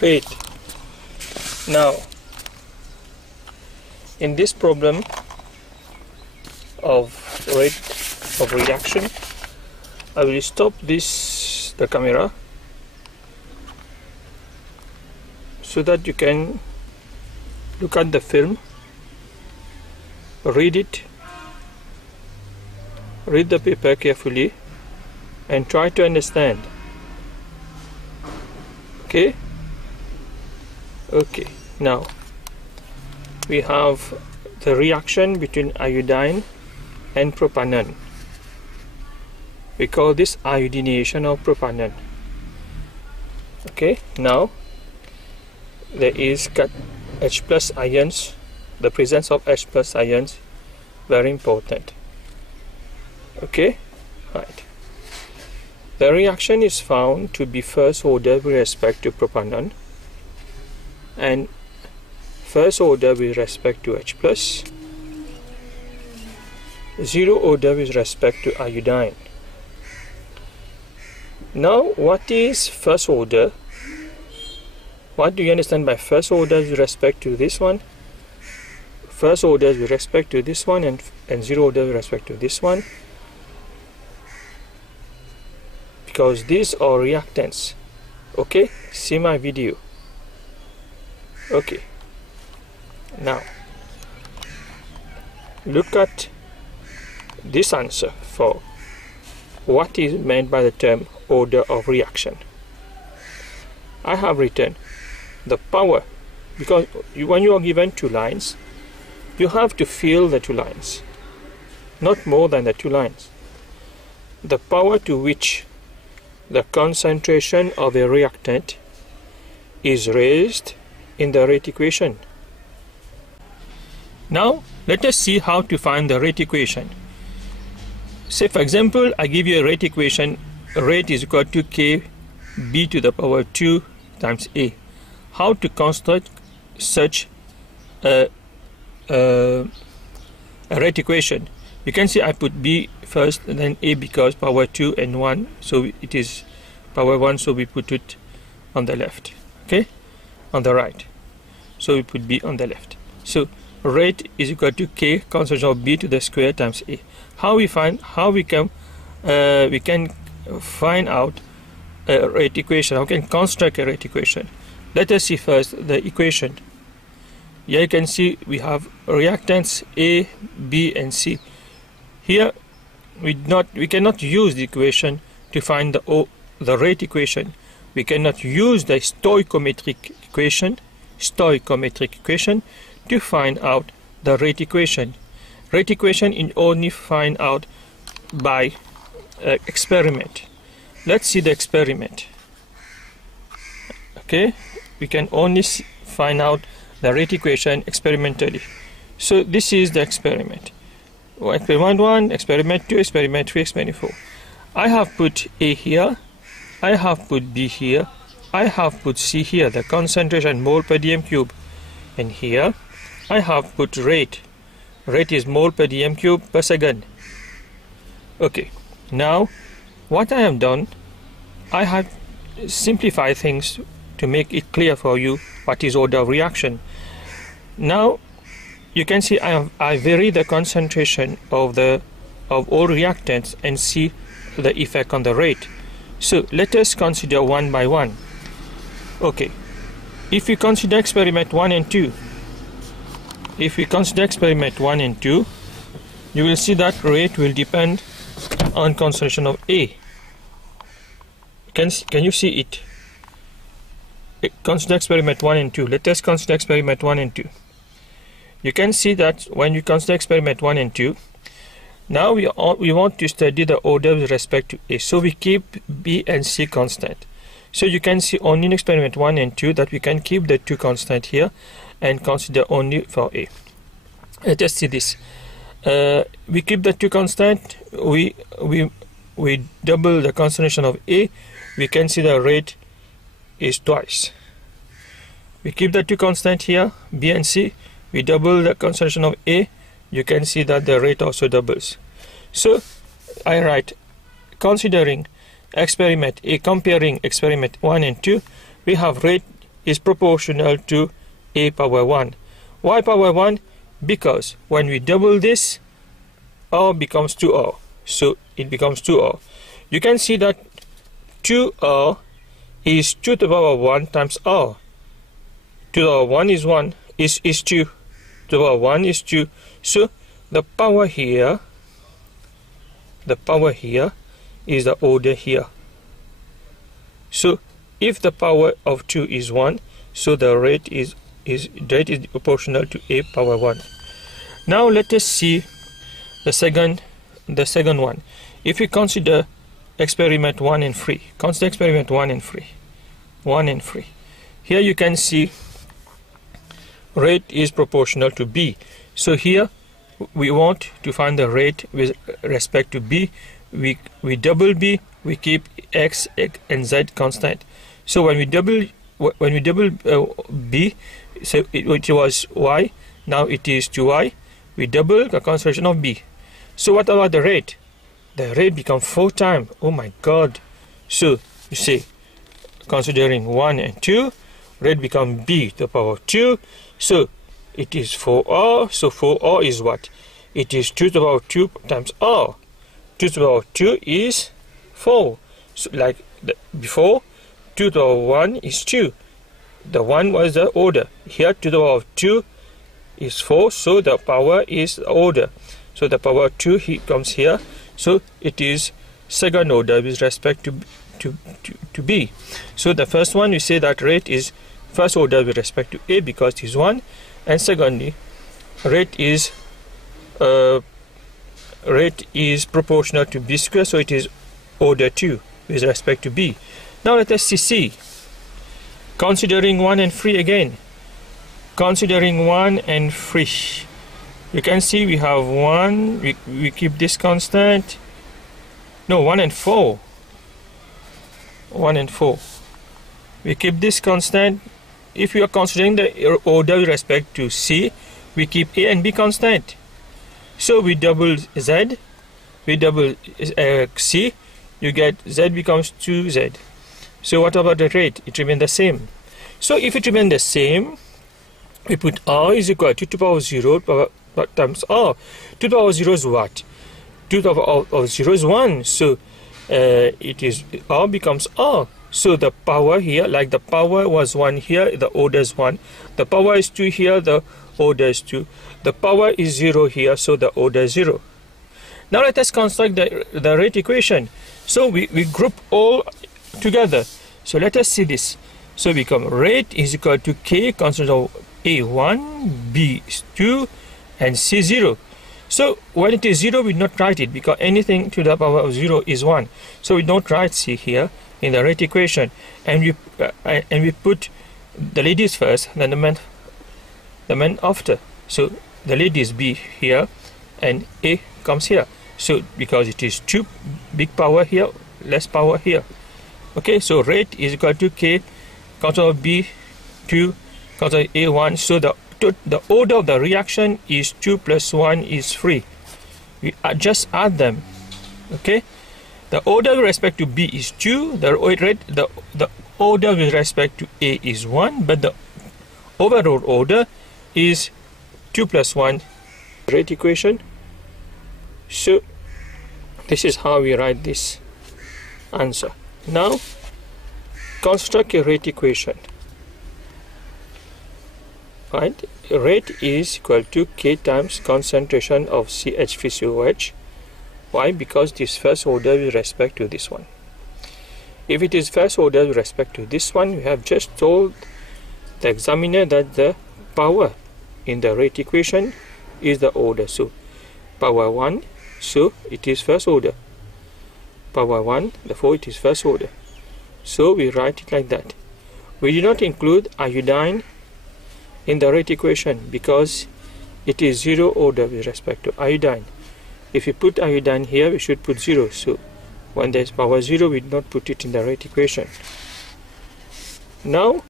Wait. Now, in this problem of rate of reaction, I will stop the camera so that you can look at the film, read it, read the paper carefully and try to understand. Okay? Okay, now we have the reaction between iodine and propanol. We call this iodination of propanol. Okay, now there is H plus ions, the presence of H plus ions, very important. Okay, right. The reaction is found to be first order with respect to propanol and first order with respect to H plus, zero order with respect to iodine. Now, what is first order? What do you understand by first order with respect to this one? First order with respect to this one and zero order with respect to this one. Because these are reactants. Okay, see my video. Okay, now look at this answer for what is meant by the term order of reaction. I have written the power, because when you are given two lines, you have to fill the two lines, not more than the two lines. The power to which the concentration of a reactant is raised in the rate equation. Now let us see how to find the rate equation. Say for example, I give you a rate equation. Rate is equal to K B to the power 2 times A. How to construct such a rate equation? You can see I put B first and then A because power 2 and 1, so it is power 1, so we put it on the left, okay, on the right, so we put B on the left. So rate is equal to K concentration of B to the square times A. How we can find out a rate equation? How can construct a rate equation? Let us see first the equation. Here you can see we have reactants A, B and C. Here we cannot use the equation to find the rate equation. We cannot use the stoichiometric equation to find out the rate equation. Rate equation is only find out by experiment. Let's see the experiment. Okay, we can only find out the rate equation experimentally. So this is the experiment. Experiment 1, experiment 2, experiment 3, experiment 4. I have put A here, I have put B here, I have put C here, the concentration mole per dm cube, and here I have put rate. Rate is mole per dm cube per second. Okay, now what I have done, I have simplified things to make it clear for you what is order of reaction. Now you can see I vary the concentration of all reactants and see the effect on the rate. So let us consider one by one. Okay, if we consider experiment 1 and 2, you will see that rate will depend on concentration of A. Can you see it? Consider experiment 1 and 2. Let us consider experiment 1 and 2. You can see that when you consider experiment 1 and 2, now we want to study the order with respect to A. So we keep B and C constant. So you can see only in experiment 1 and 2 that we can keep the two constant here and consider only for A. Let us see this. We keep the two constant. We double the concentration of A. We can see the rate is twice. We keep the two constant here, B and C. We double the concentration of A. You can see that the rate also doubles. So I write, considering experiment A, comparing experiment 1 and 2, we have rate is proportional to A power 1. Why power 1? Because when we double this, R becomes 2R. So it becomes 2R. You can see that 2R is 2 to the power 1 times R. 2 to the power 1 is 1, is 2. 2 to the power 1 is 2. So the power here is the order here. So if the power of 2 is 1, so the rate is proportional to A power 1. Now let us see the second one. If we consider experiment 1 and 3, consider experiment 1 and 3. Here you can see rate is proportional to B. So here we want to find the rate with respect to B. We double B, we keep X and Z constant. So when we double B, so it was Y, now it is 2Y. We double the concentration of B. So what about the rate? The rate becomes 4 times. Oh my God! So you see, considering 1 and 2, rate becomes B to the power of 2. So it is 4R. So 4R is what? It is 2 to the power of 2 times R. 2 to the power of 2 is 4. So like before, 2 to the power of 1 is 2. The 1 was the order. Here 2 to the power of 2 is 4. So the power is the order. So the power of 2 comes here. So it is second order with respect to B. So the first one, we say that rate is first order with respect to A because it is 1, and secondly, rate is proportional to B square, so it is order 2 with respect to B. Now let us see C. Considering 1 and 3 again. Considering 1 and 3. You can see we have 1, we keep this constant. No, 1 and 4. 1 and 4. We keep this constant. If you are considering the order with respect to C, we keep A and B constant. So we double Z, we double C, you get Z becomes 2Z. So what about the rate? It remains the same. So if it remains the same, we put R is equal to 2 to the power of 0 times R. 2 to the power of 0 is what? 2 to the power of 0 is 1. So it is R becomes R. So the power here, like the power was 1 here, the order is 1. The power is 2 here, the order is 2. The power is 0 here, so the order is 0. Now let us construct the rate equation. So we group all together. So let us see this. So become rate is equal to K constant of A1, B is 2, and C 0. So when it is 0, we do not write it because anything to the power of 0 is 1. So we don't write C here in the rate equation, and we put the ladies first, then the men after. So the ladies B here, and A comes here. So because it is 2 big power here, less power here. Okay, so rate is equal to K constant of B 2 constant of A1. So the order of the reaction is 2 plus 1 is 3. We just add them. Okay, the order with respect to B is 2. The order with respect to A is 1, but the overall order is 2 plus 1. Rate equation. So this is how we write this answer. Now construct a rate equation. Right, rate is equal to K times concentration of CH3COH. Why? Because this first order with respect to this one. If it is first order with respect to this one, we have just told the examiner that the power in the rate equation is the order. So power 1, so it is first order. Power 1, therefore it is first order. So we write it like that. We do not include iodine in the rate equation because it is 0 order with respect to iodine. If you put iodine here, we should put 0. So when there is power 0, we do not put it in the rate equation. Now